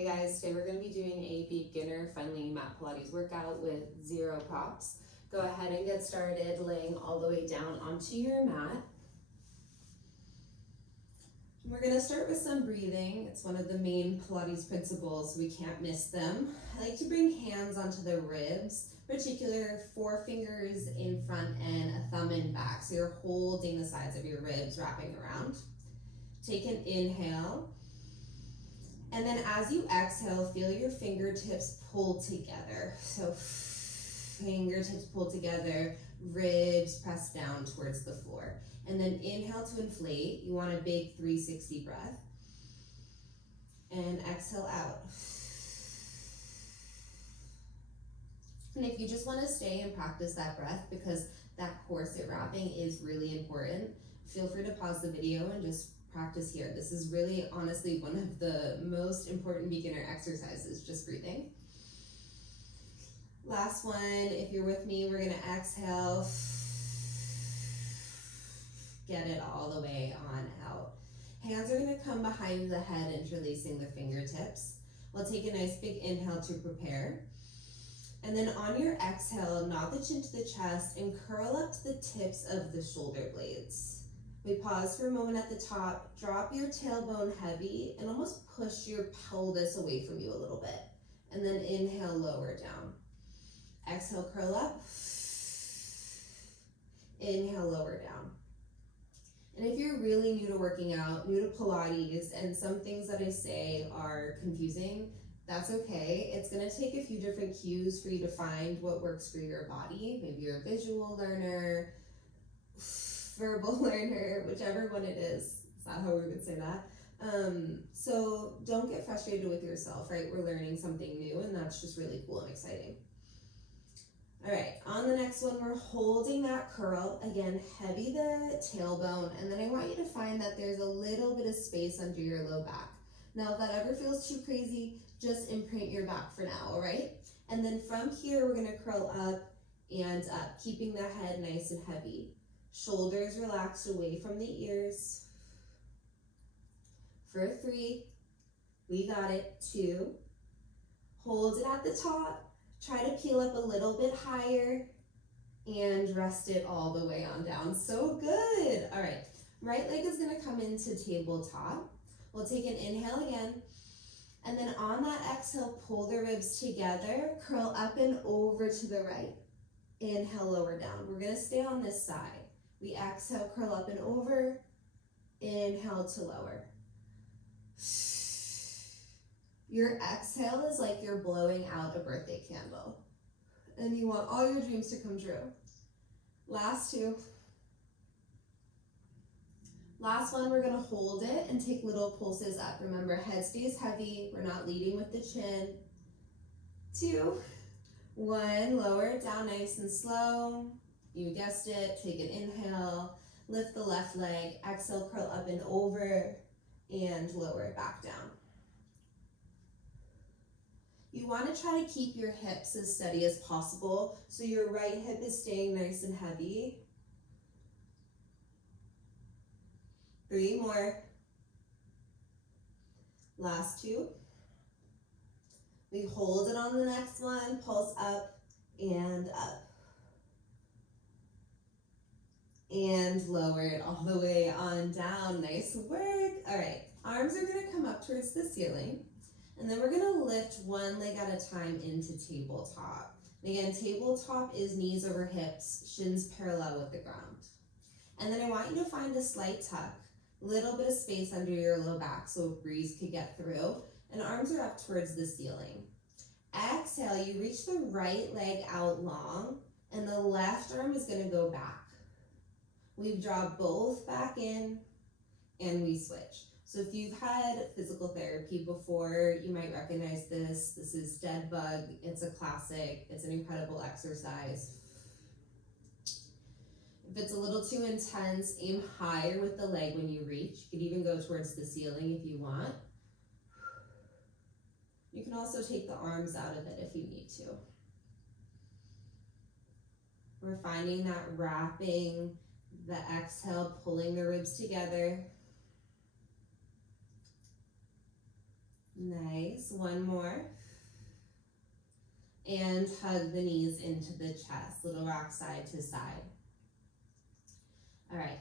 Hey guys, today we're going to be doing a beginner-friendly mat Pilates workout with 0 props. Go ahead and get started laying all the way down onto your mat. We're going to start with some breathing. It's one of the main Pilates principles, so we can't miss them. I like to bring hands onto the ribs, particular 4 fingers in front and a thumb in back. So you're holding the sides of your ribs, wrapping around. Take an inhale. And then as you exhale, feel your fingertips pull together. So fingertips pull together, ribs press down towards the floor. And then inhale to inflate. You want a big 360 breath. And exhale out. And if you just want to stay and practice that breath, because that corset wrapping is really important, feel free to pause the video and just practice here. This is really honestly one of the most important beginner exercises, just breathing. Last one, if you're with me, we're going to exhale, get it all the way on out. Hands are going to come behind the head, interlacing the fingertips. We'll take a nice big inhale to prepare. And then on your exhale, nod the chin to the chest and curl up to the tips of the shoulder blades. We pause for a moment at the top, drop your tailbone heavy and almost push your pelvis away from you a little bit. And then inhale, lower down. Exhale, curl up. Inhale, lower down. And if you're really new to working out, new to Pilates, and some things that I say are confusing, that's okay. It's gonna take a few different cues for you to find what works for your body. Maybe you're a visual learner, verbal learner, whichever one it is. Is that how we would say that? So don't get frustrated with yourself, right? We're learning something new and that's just really cool and exciting. All right, on the next one, we're holding that curl. Again, heavy the tailbone, and then I want you to find that there's a little bit of space under your low back. Now, if that ever feels too crazy, just imprint your back for now, all right? And then from here, we're gonna curl up and up, keeping the head nice and heavy. Shoulders relaxed away from the ears. For 3, we got it. 2, hold it at the top. Try to peel up a little bit higher and rest it all the way on down. So good. All right, right leg is gonna come into tabletop. We'll take an inhale again. And then on that exhale, pull the ribs together, curl up and over to the right. Inhale, lower down. We're gonna stay on this side. We exhale, curl up and over, inhale to lower. Your exhale is like you're blowing out a birthday candle and you want all your dreams to come true. Last 2. Last one, we're gonna hold it and take little pulses up. Remember, head stays heavy. We're not leading with the chin. 2, 1, lower it down nice and slow. You guessed it, take an inhale, lift the left leg, exhale, curl up and over, and lower it back down. You want to try to keep your hips as steady as possible, so your right hip is staying nice and heavy. 3 more. Last 2. We hold it on the next one, pulse up and up. And lower it all the way on down. Nice work. All right, arms are gonna come up towards the ceiling. And then we're gonna lift one leg at a time into tabletop. And again, tabletop is knees over hips, shins parallel with the ground. And then I want you to find a slight tuck, little bit of space under your low back so a breeze could get through. And arms are up towards the ceiling. Exhale, you reach the right leg out long and the left arm is gonna go back. We draw both back in and we switch. So if you've had physical therapy before, you might recognize this. This is Dead Bug. It's a classic. It's an incredible exercise. If it's a little too intense, aim higher with the leg when you reach. You could even go towards the ceiling if you want. You can also take the arms out of it if you need to. We're finding that wrapping, the exhale, pulling the ribs together. Nice, one more. And hug the knees into the chest, little rock side to side. All right,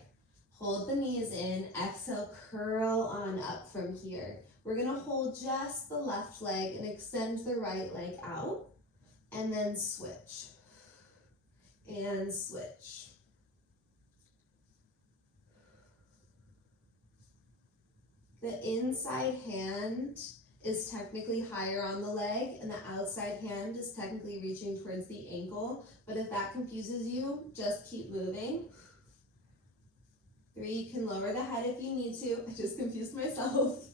hold the knees in, exhale, curl on up from here. We're gonna hold just the left leg and extend the right leg out, and then switch, and switch. The inside hand is technically higher on the leg, and the outside hand is technically reaching towards the ankle, but if that confuses you, just keep moving. 3, you can lower the head if you need to. I just confused myself.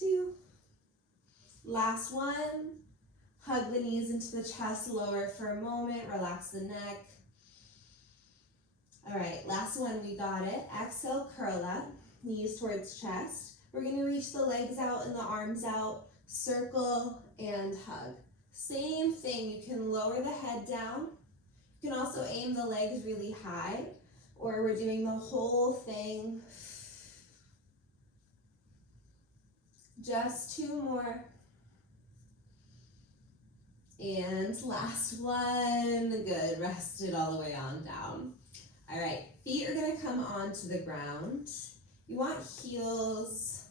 2, last one. Hug the knees into the chest, lower for a moment, relax the neck. All right, last one, we got it. Exhale, curl up, knees towards chest. We're gonna reach the legs out and the arms out, circle and hug. Same thing, you can lower the head down. You can also aim the legs really high, or we're doing the whole thing. Just 2 more. And last one, good, rest it all the way on down. All right, feet are gonna come onto the ground. You want heels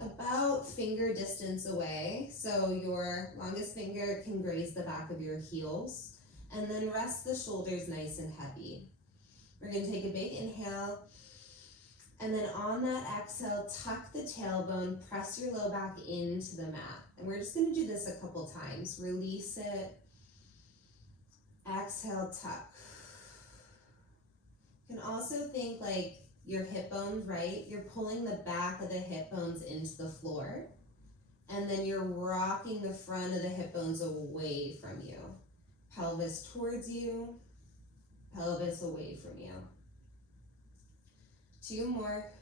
about finger distance away, so your longest finger can graze the back of your heels, and then rest the shoulders nice and heavy. We're gonna take a big inhale, and then on that exhale, tuck the tailbone, press your low back into the mat. And we're just gonna do this a couple times. Release it, exhale, tuck. You can also think like your hip bones, right? You're pulling the back of the hip bones into the floor, and then you're rocking the front of the hip bones away from you. Pelvis towards you, pelvis away from you. 2 more.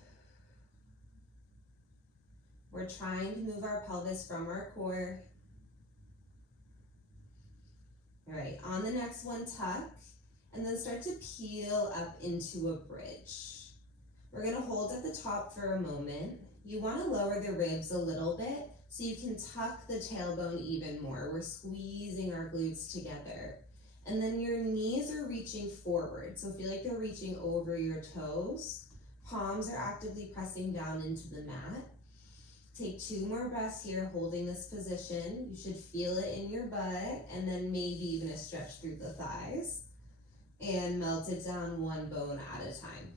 We're trying to move our pelvis from our core. All right, on the next one, tuck, and then start to peel up into a bridge. We're gonna hold at the top for a moment. You wanna lower the ribs a little bit so you can tuck the tailbone even more. We're squeezing our glutes together. And then your knees are reaching forward, so feel like they're reaching over your toes. Palms are actively pressing down into the mat. Take 2 more breaths here, holding this position. You should feel it in your butt, and then maybe even a stretch through the thighs. And melt it down 1 bone at a time.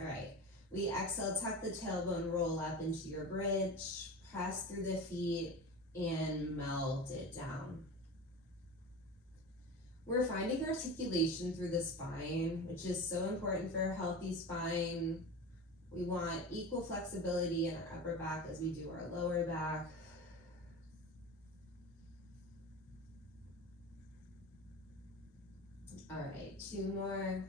All right, we exhale, tuck the tailbone, roll up into your bridge, press through the feet, and melt it down. We're finding articulation through the spine, which is so important for a healthy spine. We want equal flexibility in our upper back as we do our lower back. All right, 2 more.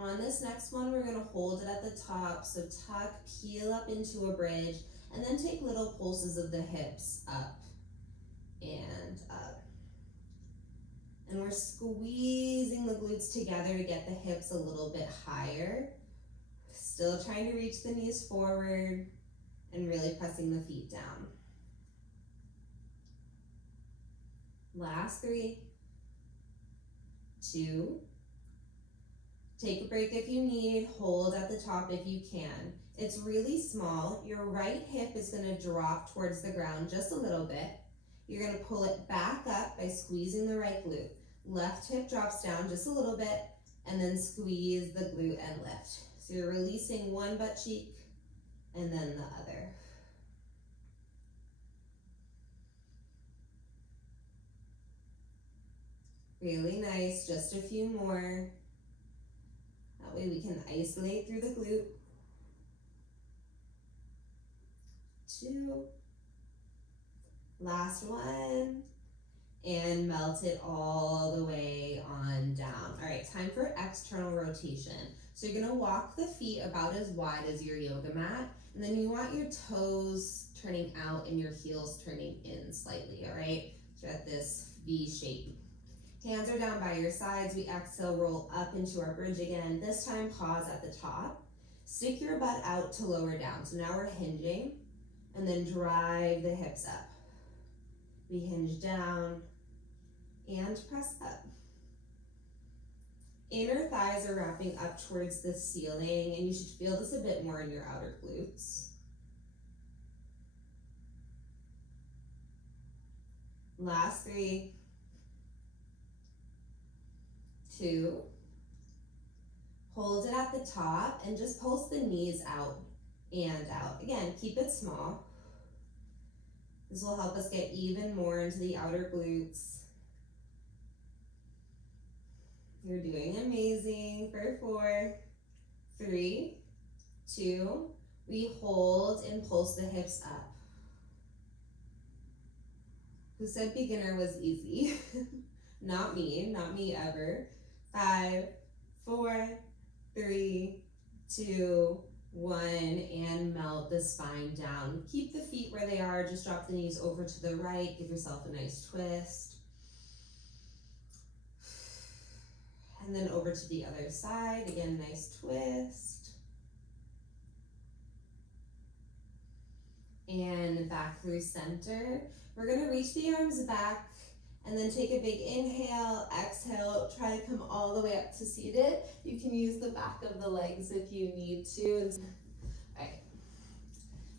On this next one, we're gonna hold it at the top. So tuck, peel up into a bridge, and then take little pulses of the hips up and up. And we're squeezing the glutes together to get the hips a little bit higher. Still trying to reach the knees forward and really pressing the feet down. Last 3, 2, take a break if you need, hold at the top if you can. It's really small. Your right hip is gonna drop towards the ground just a little bit. You're gonna pull it back up by squeezing the right glute. Left hip drops down just a little bit, and then squeeze the glute and lift. So you're releasing one butt cheek and then the other. Really nice, just a few more. That way we can isolate through the glute. 2. Last one. And melt it all the way on down. All right, time for external rotation. So you're gonna walk the feet about as wide as your yoga mat, and then you want your toes turning out and your heels turning in slightly, all right? So at this V shape. Hands are down by your sides. We exhale, roll up into our bridge again. This time, pause at the top. Stick your butt out to lower down. So now we're hinging, and then drive the hips up. We hinge down and press up. Inner thighs are wrapping up towards the ceiling, and you should feel this a bit more in your outer glutes. Last 3, 2. Hold it at the top and just pulse the knees out and out. Again, keep it small. This will help us get even more into the outer glutes. You're doing amazing for 4, 3, 2. We hold and pulse the hips up. Who said beginner was easy? Not me ever. 5, 4, 3, 2, 1, and melt the spine down. Keep the feet where they are, just drop the knees over to the right, give yourself a nice twist. And then over to the other side, again, nice twist. And back through center. We're gonna reach the arms back and then take a big inhale, exhale, try to come all the way up to seated. You can use the back of the legs if you need to. All right.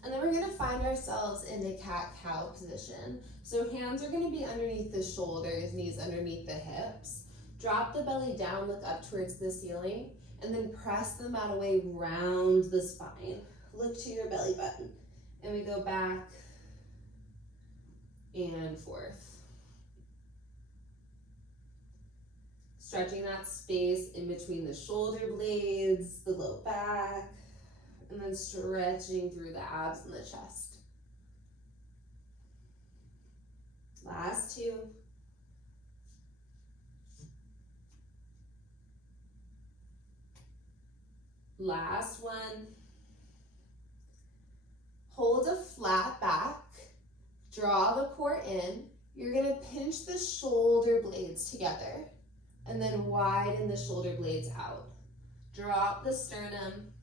And then we're gonna find ourselves in a cat-cow position. So hands are gonna be underneath the shoulders, knees underneath the hips. Drop the belly down, look up towards the ceiling, and then press the mat away round the spine. Look to your belly button. And we go back and forth. Stretching that space in between the shoulder blades, the low back, and then stretching through the abs and the chest. Last 2. Last 1. Hold a flat back, draw the core in. You're gonna pinch the shoulder blades together and then widen the shoulder blades out. Drop the sternum,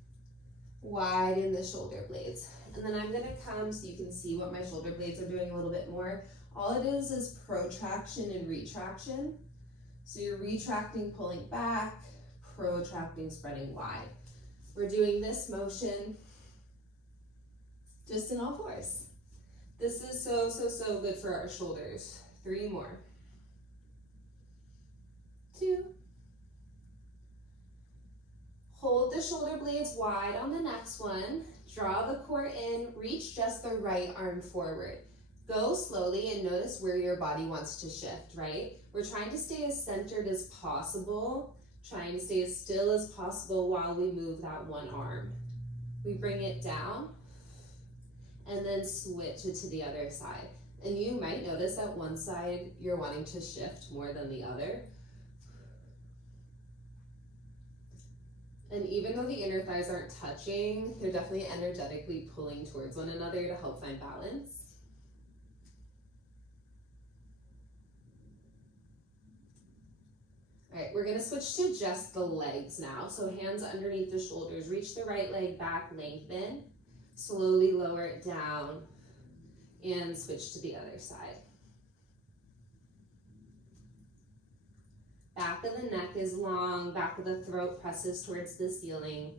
widen the shoulder blades. And then I'm gonna come so you can see what my shoulder blades are doing a little bit more. All it is protraction and retraction. So you're retracting, pulling back, protracting, spreading wide. We're doing this motion just in all 4s. This is so good for our shoulders. 3 more. 2. Hold the shoulder blades wide on the next one. Draw the core in, reach just the right arm forward. Go slowly and notice where your body wants to shift, right? We're trying to stay as centered as possible, trying to stay as still as possible while we move that one arm. We bring it down and then switch it to the other side. And you might notice that one side you're wanting to shift more than the other. And even though the inner thighs aren't touching, they're definitely energetically pulling towards one another to help find balance. All right, we're gonna switch to just the legs now. So hands underneath the shoulders, reach the right leg back, lengthen. Slowly lower it down and switch to the other side. Back of the neck is long, back of the throat presses towards the ceiling.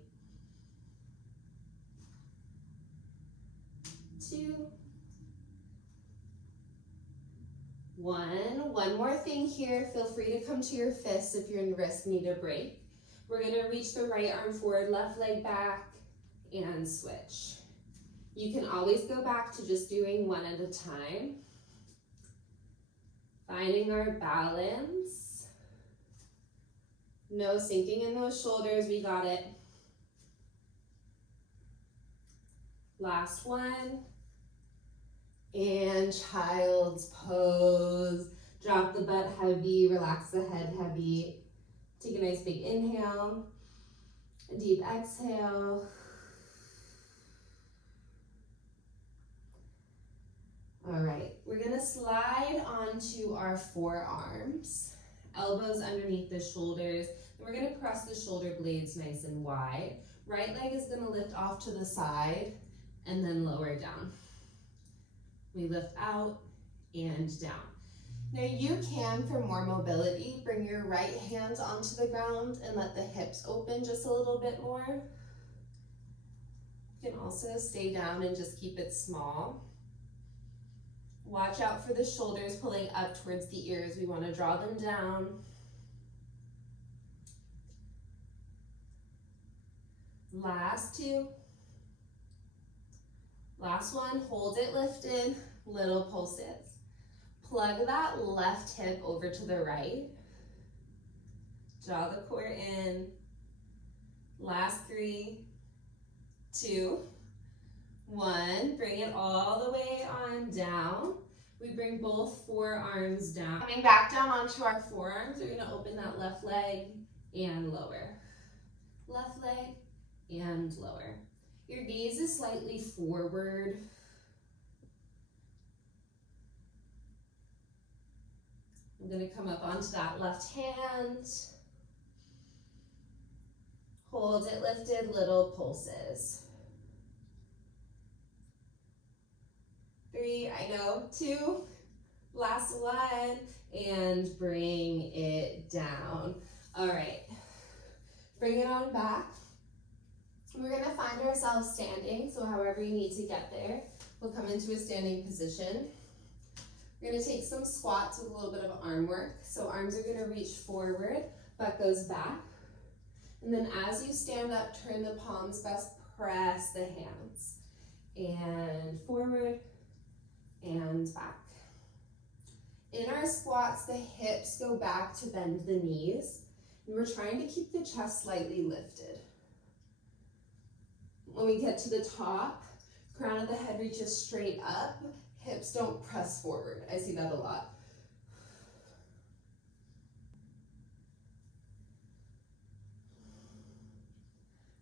2. 1. One more thing here. Feel free to come to your fists if your wrists need a break. We're gonna reach the right arm forward, left leg back, and switch. You can always go back to just doing 1 at a time. Finding our balance. No sinking in those shoulders, we got it. Last 1. And child's pose. Drop the butt heavy, relax the head heavy. Take a nice big inhale, a deep exhale. All right, we're gonna slide onto our forearms elbows underneath the shoulders. We're gonna press the shoulder blades nice and wide. Right leg is gonna lift off to the side and then lower down. We lift out and down. Now you can, for more mobility, bring your right hand onto the ground and let the hips open just a little bit more. You can also stay down and just keep it small. Watch out for the shoulders pulling up towards the ears. We want to draw them down. Last two. Last one, hold it lifted, little pulses. Plug that left hip over to the right. Draw the core in. Last 3, 2, 1. Bring it all the way on down. We bring both forearms down. Coming back down onto our forearms, we're gonna open that left leg and lower. Left leg and lower. Your gaze is slightly forward. I'm gonna come up onto that left hand. Hold it lifted, little pulses. 3, I know, 2, last one, and bring it down. All right, bring it on back. We're gonna find ourselves standing, so however you need to get there, we'll come into a standing position. We're gonna take some squats with a little bit of arm work. So arms are gonna reach forward, butt goes back. And then as you stand up, turn the palms, best press the hands. And forward and back. In our squats, the hips go back to bend the knees. And we're trying to keep the chest slightly lifted. When we get to the top, crown of the head reaches straight up. Hips don't press forward. I see that a lot.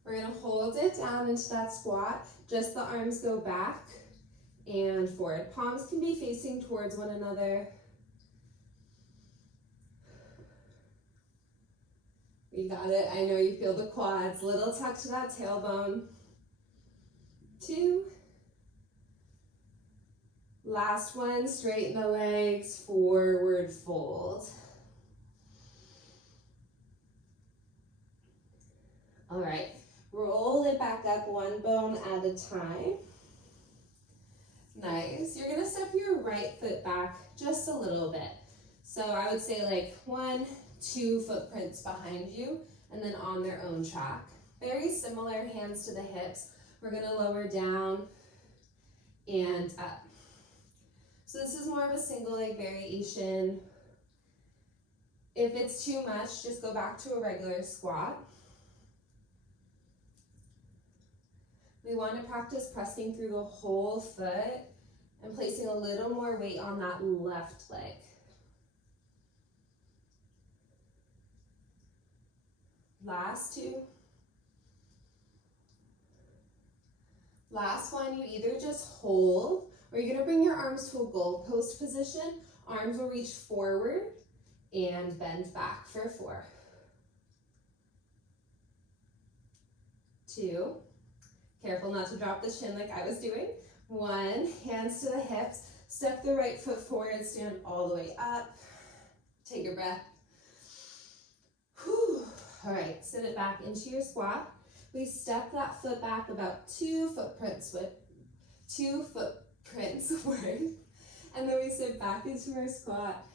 We're gonna hold it down into that squat. Just the arms go back and forward. Palms can be facing towards one another. You got it. I know you feel the quads. Little tuck to that tailbone. 2. Last one, straighten the legs, forward fold. All right, roll it back up one bone at a time. Nice. You're gonna step your right foot back just a little bit. So I would say like 1, 2 footprints behind you and then on their own track. Very similar, hands to the hips. We're gonna lower down and up. So this is more of a single leg variation. If it's too much, just go back to a regular squat. We want to practice pressing through the whole foot and placing a little more weight on that left leg. Last 2. Last one, you either just hold or you're gonna bring your arms to a goalpost position. Arms will reach forward and bend back for 4. 2. Careful not to drop the chin like I was doing. 1, hands to the hips. Step the right foot forward, stand all the way up. Take your breath. Whew. All right, sit it back into your squat. We step that foot back about 2 footprints worth, and then we sit back into our squat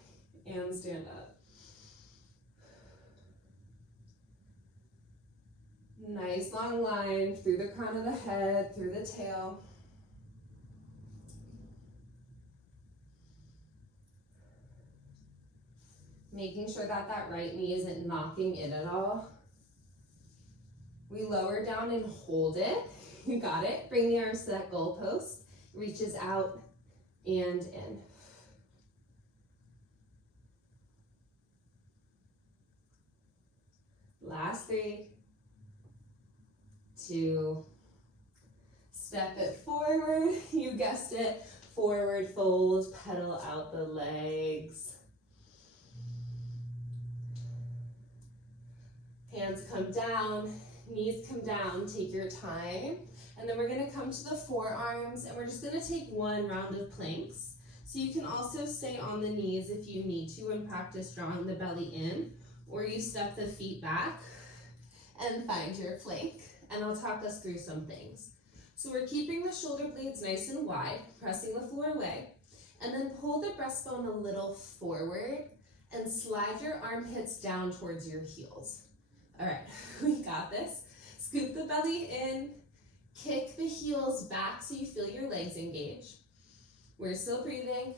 and stand up. Nice long line through the crown of the head, through the tail. Making sure that that right knee isn't knocking in at all. We lower down and hold it. You got it. Bring the arms to that goalpost. Reaches out and in. Last 3, 2, step it forward. You guessed it. Forward fold, pedal out the legs. Hands come down, knees come down, take your time. And then we're gonna come to the forearms and we're just gonna take one round of planks. So you can also stay on the knees if you need to and practice drawing the belly in, or you step the feet back and find your plank. And I'll talk us through some things. So we're keeping the shoulder blades nice and wide, pressing the floor away, and then pull the breastbone a little forward and slide your armpits down towards your heels. All right, we got this. Scoop the belly in, kick the heels back so you feel your legs engage. We're still breathing,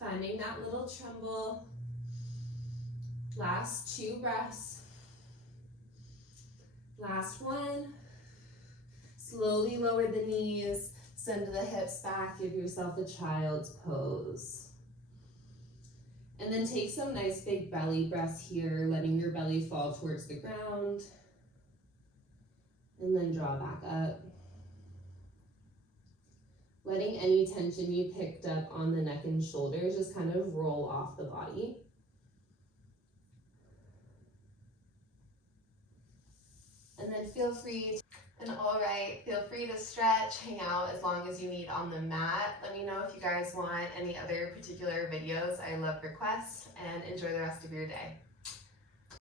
finding that little tremble. Last 2 breaths. Last one. Slowly lower the knees, send the hips back, give yourself a child's pose. And then take some nice big belly breaths here, letting your belly fall towards the ground. And then draw back up. Letting any tension you picked up on the neck and shoulders just kind of roll off the body. And then feel free to stretch, hang out as long as you need on the mat. Let me know if you guys want any other particular videos. I love requests, and enjoy the rest of your day.